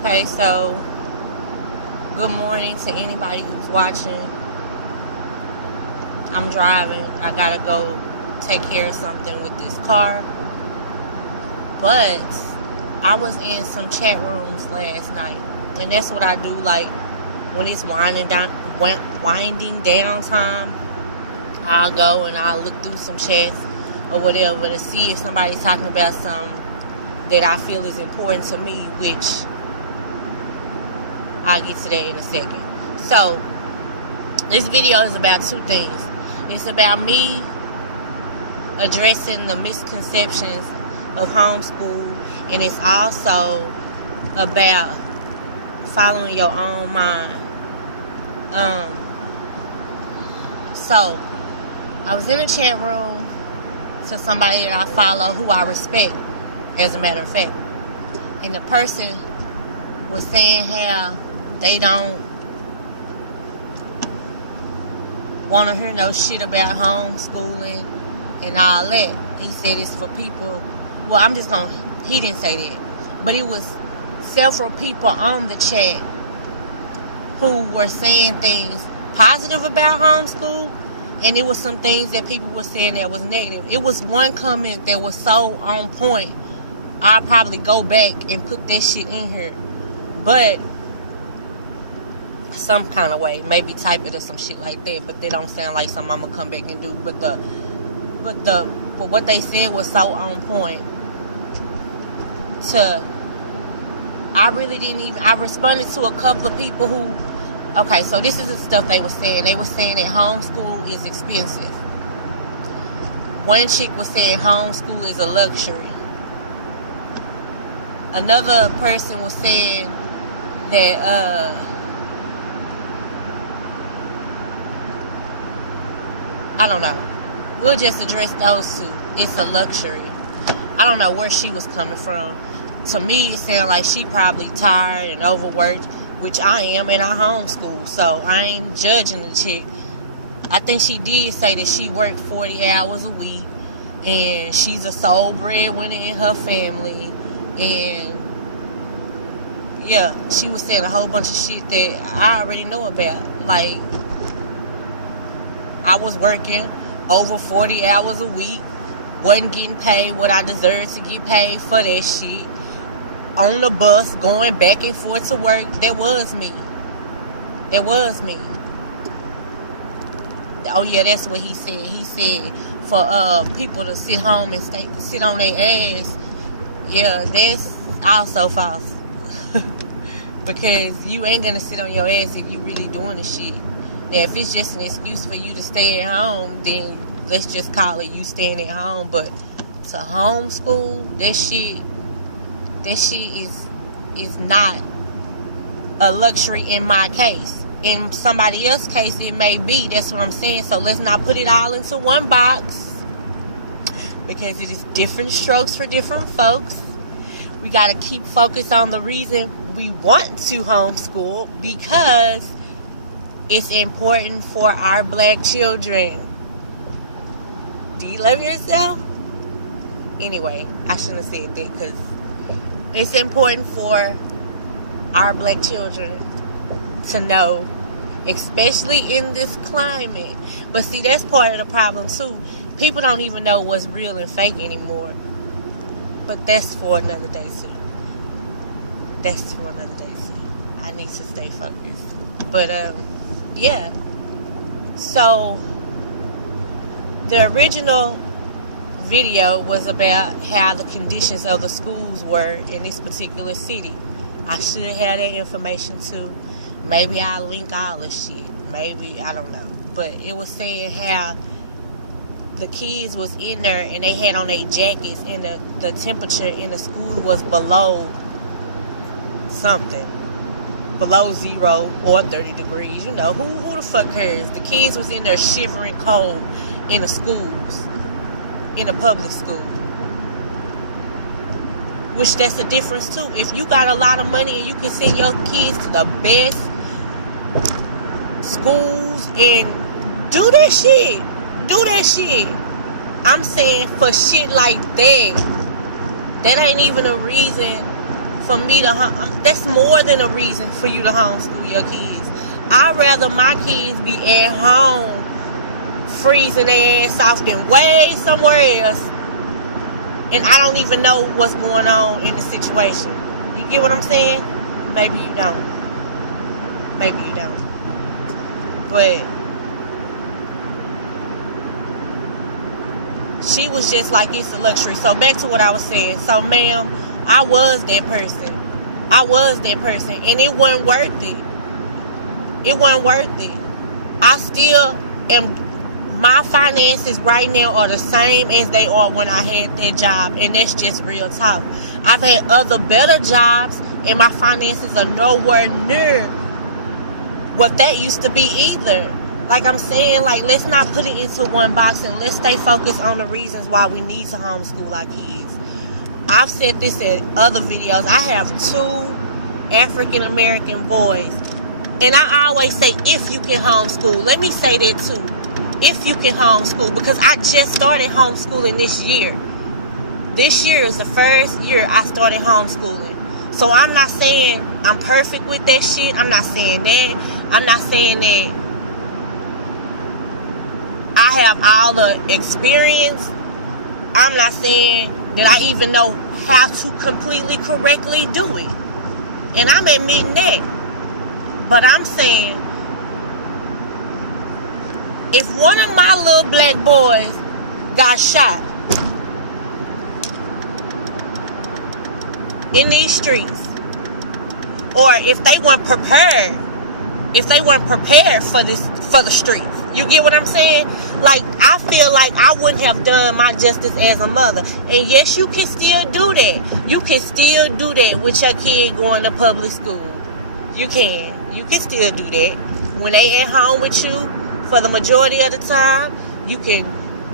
Okay, so good morning to anybody who's watching. I'm driving. I gotta go take care of something with this car. But I was in some chat rooms last night, and that's what I do. Like when it's winding down time, I'll go and I'll look through some chats or whatever to see if somebody's talking about something that I feel is important to me, which I'll get to that in a second. So this video is about two things. It's about me addressing the misconceptions of homeschool, and it's also about following your own mind. So I was in a chat room to somebody that I follow who I respect, as a matter of fact, and the person was saying how they don't want to hear no shit about homeschooling and all that. He said it's for people. Well, he didn't say that, but it was several people on the chat who were saying things positive about homeschool, and it was some things that people were saying that was negative. It was one comment that was so on point, I'll probably go back and put that shit in here, but some kind of way, maybe type it or some shit like that, but they don't sound like something I'm gonna come back and do. But what they said was so on point. I responded to a couple of people who, okay, so this is the stuff they were saying. They were saying that homeschool is expensive. One chick was saying homeschool is a luxury. Another person was saying that, I don't know. We'll just address those two. It's a luxury. I don't know where she was coming from. To me, it sounded like she probably tired and overworked, which I am, and I homeschool, so I ain't judging the chick. I think she did say that she worked 40 hours a week, and she's a sole breadwinner in her family, and yeah, she was saying a whole bunch of shit that I already know about. Like, I was working over 40 hours a week, wasn't getting paid what I deserved to get paid for that shit. On the bus, going back and forth to work, that was me. That was me. Oh yeah, that's what he said. He said for people to sit home and sit on their ass. Yeah, that's also false. Because you ain't gonna sit on your ass if you really doing the shit. Now, if it's just an excuse for you to stay at home, then let's just call it you staying at home. But to homeschool, that shit is not a luxury in my case. In somebody else's case, it may be. That's what I'm saying. So let's not put it all into one box, because it is different strokes for different folks. We got to keep focused on the reason we want to homeschool, because it's important for our black children. Do you love yourself? Anyway, I shouldn't have said that, because it's important for our black children to know, especially in this climate. But see, that's part of the problem too. People don't even know what's real and fake anymore. But that's for another day too. That's for another day too. I need to stay focused. But yeah. So the original video was about how the conditions of the schools were in this particular city. I should have that information too. Maybe I'll link all the shit. Maybe, I don't know. But it was saying how the kids was in there and they had on their jackets, and the temperature in the school was below something. Below 0 or 30 degrees. You know, who the fuck cares? The kids was in there shivering cold in the schools. In a public school. Which that's the difference too. If you got a lot of money and you can send your kids to the best schools and do that shit. Do that shit. I'm saying for shit like that, that ain't even a reason for me to, that's more than a reason for you to homeschool your kids. I'd rather my kids be at home freezing their ass off than way somewhere else, and I don't even know what's going on in the situation. You get what I'm saying? Maybe you don't. Maybe you don't. But she was just like, it's a luxury. So back to what I was saying. So, ma'am, I was that person. And it wasn't worth it. It wasn't worth it. I still am. My finances right now are the same as they are when I had that job. And that's just real talk. I've had other better jobs, and my finances are nowhere near what that used to be either. Like I'm saying, like, let's not put it into one box, and let's stay focused on the reasons why we need to homeschool our kids. I've said this in other videos. I have 2 African American boys, and I always say, if you can homeschool. Let me say that too. If you can homeschool, because I just started homeschooling this year. This year is the first year I started homeschooling. So I'm not saying I'm perfect with that shit. I'm not saying that. I'm not saying that I have all the experience. I'm not saying that I even know how to completely correctly do it. And I'm admitting that. But I'm saying, if one of my little black boys got shot in these streets, or if they weren't prepared for the streets, you get what I'm saying? Like, I feel like I wouldn't have done my justice as a mother. And yes, you can still do that. You can still do that with your kid going to public school. You can still do that. When they at home with you for the majority of the time, you can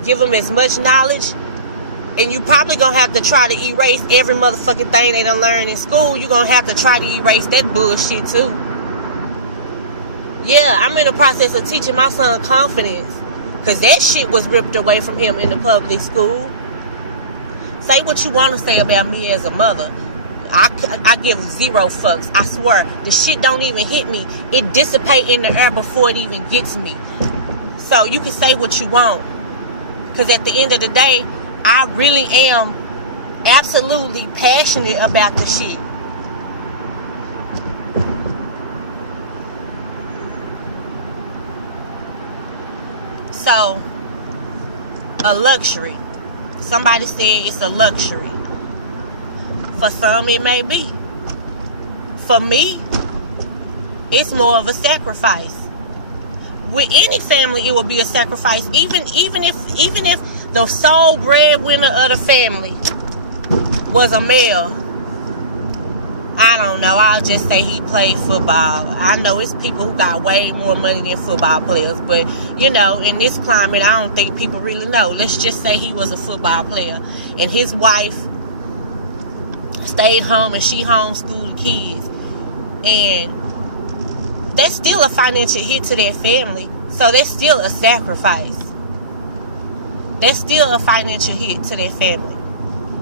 give them as much knowledge. And you probably gonna have to try to erase every motherfucking thing they done learned in school. You gonna have to try to erase that bullshit too. Yeah, I'm in the process of teaching my son confidence, because that shit was ripped away from him in the public school. Say what you want to say about me as a mother. I give 0 fucks. I swear. The shit don't even hit me. It dissipates in the air before it even gets me. So you can say what you want, because at the end of the day, I really am absolutely passionate about the shit. So, a luxury. Somebody said it's a luxury. For some, it may be. For me, it's more of a sacrifice. With any family, it will be a sacrifice. Even if the sole breadwinner of the family was a male, I don't know. I'll just say he played football. I know it's people who got way more money than football players, but you know, in this climate, I don't think people really know. Let's just say he was a football player, and his wife stayed home and she homeschooled the kids, and that's still a financial hit to their family. So that's still a sacrifice. That's still a financial hit to their family,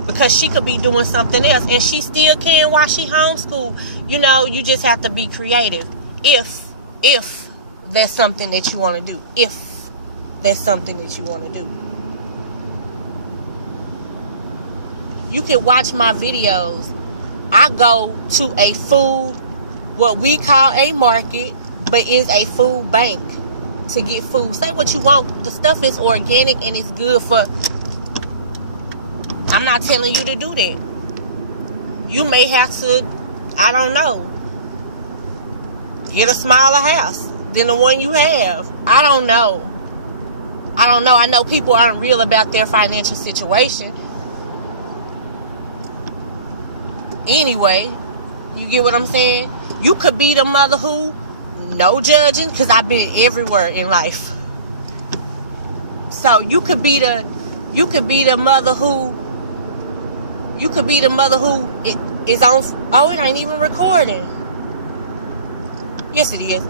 because she could be doing something else, and she still can while she homeschool. You know, you just have to be creative. If that's something that you want to do. If that's something that you want to do. You can watch my videos. I go to a food, what we call a market, but is a food bank, to get food. Say what you want. The stuff is organic and it's good for... I'm not telling you to do that. You may have to, I don't know, get a smaller house than the one you have. I don't know. I know people aren't real about their financial situation. Anyway, you get what I'm saying? You could be the mother who, no judging, because I've been everywhere in life. So you could be the mother who is on... Oh, it ain't even recording. Yes, it is.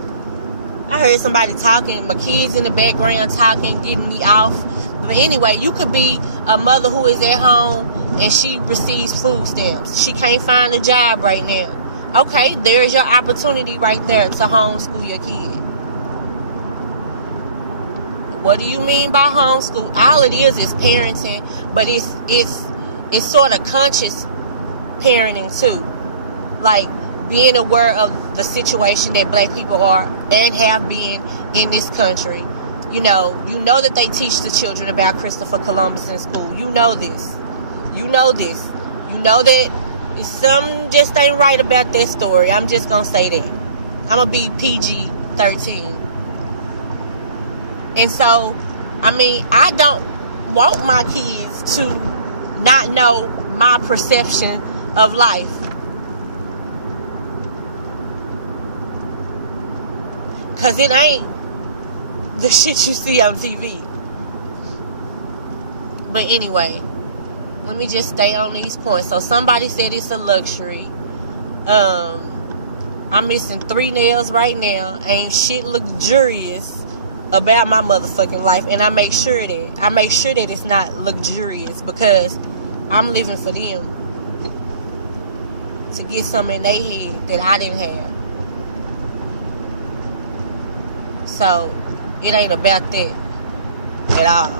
I heard somebody talking. My kids in the background talking, getting me off. But anyway, you could be a mother who is at home and she receives food stamps. She can't find a job right now. Okay, there's your opportunity right there to homeschool your kid. What do you mean by homeschool? All it is parenting, but it's sort of conscious parenting too. Like being aware of the situation that black people are and have been in this country. You know that they teach the children about Christopher Columbus in school. You know this. You know that something just ain't right about that story. I'm just gonna say that. I'm gonna be PG-13. And so, I mean, I don't want my kids to not know my perception of life. Because it ain't the shit you see on TV. But anyway, let me just stay on these points. So somebody said it's a luxury. I'm missing 3 nails right now. Ain't shit luxurious about my motherfucking life, and I make sure that it's not luxurious because I'm living for them to get something in their head that I didn't have. So it ain't about that at all.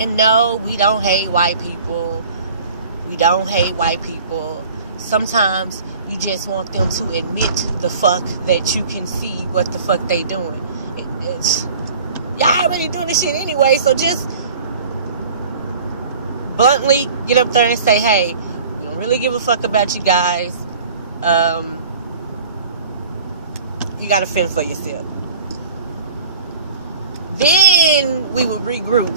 And no, we don't hate white people. We don't hate white people. Sometimes you just want them to admit the fuck that you can see what the fuck they doing. Y'all already doing this shit anyway, so just bluntly get up there and say, hey, we don't really give a fuck about you guys. You gotta fend for yourself. Then we would regroup.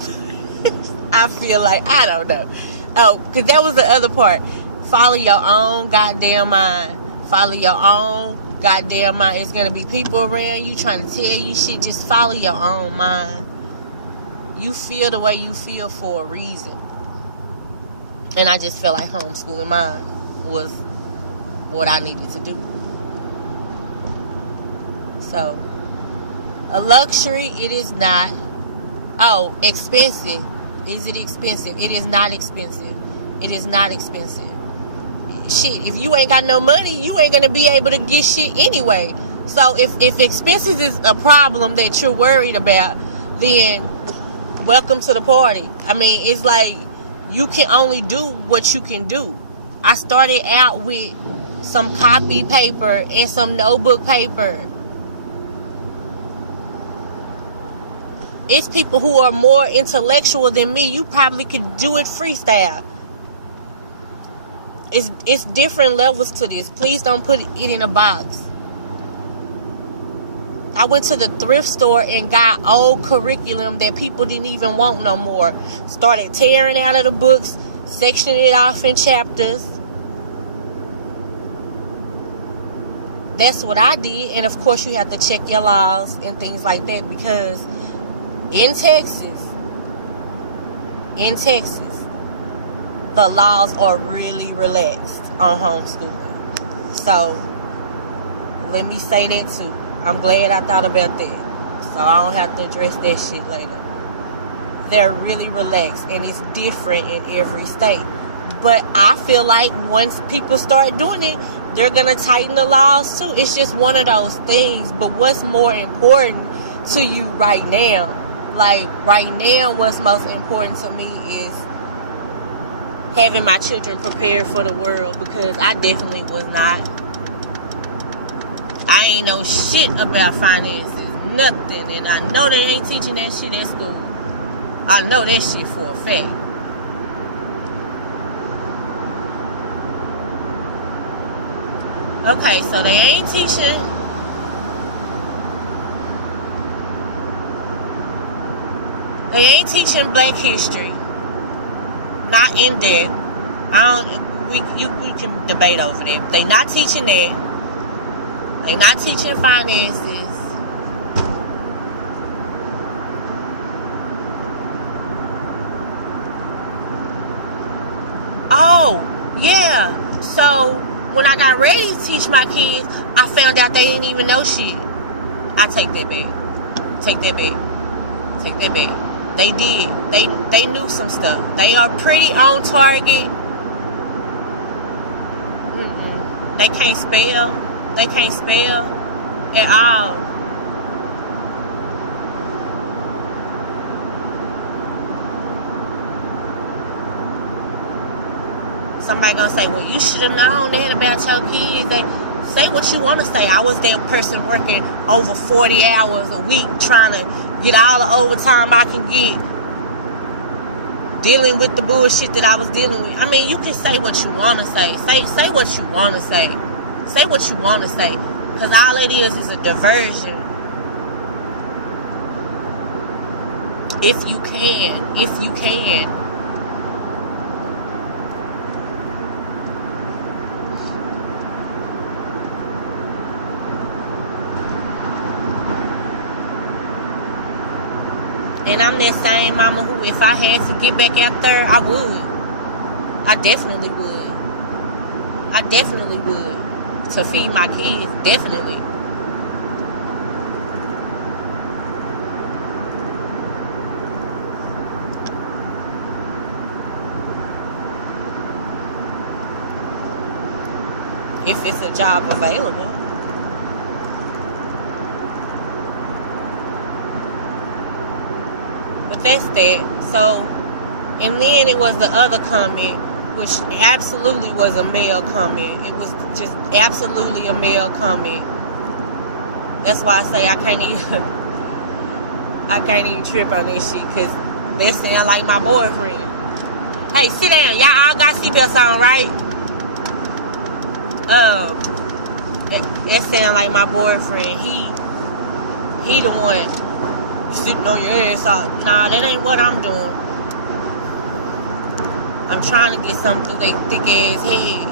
I feel like, I don't know. Oh, because that was the other part. Follow your own goddamn mind. Follow your own goddamn mind. It's going to be people around you trying to tell you shit. Just follow your own mind. You feel the way you feel for a reason. And I just felt like homeschooling mine was what I needed to do. So, a luxury, it is not. Oh, expensive. Is it expensive? It is not expensive. It is not expensive. Shit, if you ain't got no money, you ain't going to be able to get shit anyway. So if expenses is a problem that you're worried about, then welcome to the party. I mean, it's like you can only do what you can do. I started out with some copy paper and some notebook paper. It's people who are more intellectual than me. You probably could do it freestyle. It's different levels to this. Please don't put it in a box. I went to the thrift store and got old curriculum that people didn't even want no more. Started tearing out of the books, sectioning it off in chapters. That's what I did. And of course you have to check your laws and things like that, because in Texas, the laws are really relaxed on homeschooling. So, let me say that too. I'm glad I thought about that. So I don't have to address that shit later. They're really relaxed, and it's different in every state. But I feel like once people start doing it, they're going to tighten the laws too. It's just one of those things. But what's more important to you right now? Like, right now, what's most important to me is having my children prepared for the world, because I definitely was not. I ain't know shit about finances, nothing, and I know they ain't teaching that shit at school. I know that shit for a fact. Okay, so they ain't teaching. They ain't teaching Black history. Not in depth. We can debate over that. They not teaching that. They not teaching finances. Oh, yeah. So my kids, I found out they didn't even know shit. I take that back. Take that back. Take that back. They did. They knew some stuff. They are pretty on target. They can't spell. They can't spell at all. Somebody gonna say, well, you should have known that about your kids. They say what you want to say. I was that person working over 40 hours a week trying to get all the overtime I can get, dealing with the bullshit that I was dealing with. I mean, you can say what you want to say. Say what you want to say. Say what you want to say. Because all it is a diversion. If you can. If you can. And I'm that same mama who, if I had to get back out there, I would. I definitely would. I definitely would. To feed my kids. Definitely. If it's a job available. But that's that. So, and then it was the other comment, which absolutely was a male comment. It was just absolutely a male comment. That's why I say I can't even trip on this shit, because that sound like my boyfriend. Hey, sit down. Y'all all got seatbelts on, right? That sound like my boyfriend. He the one. You sitting on your ass off. Nah, that ain't what I'm doing. I'm trying to get something through they thick ass head.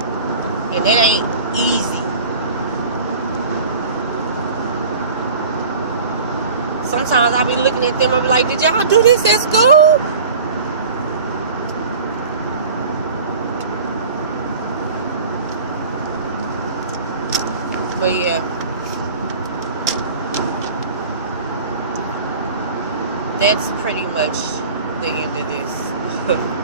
And that ain't easy. Sometimes I be looking at them and be like, did y'all do this at school? But yeah. That's pretty much the end of this.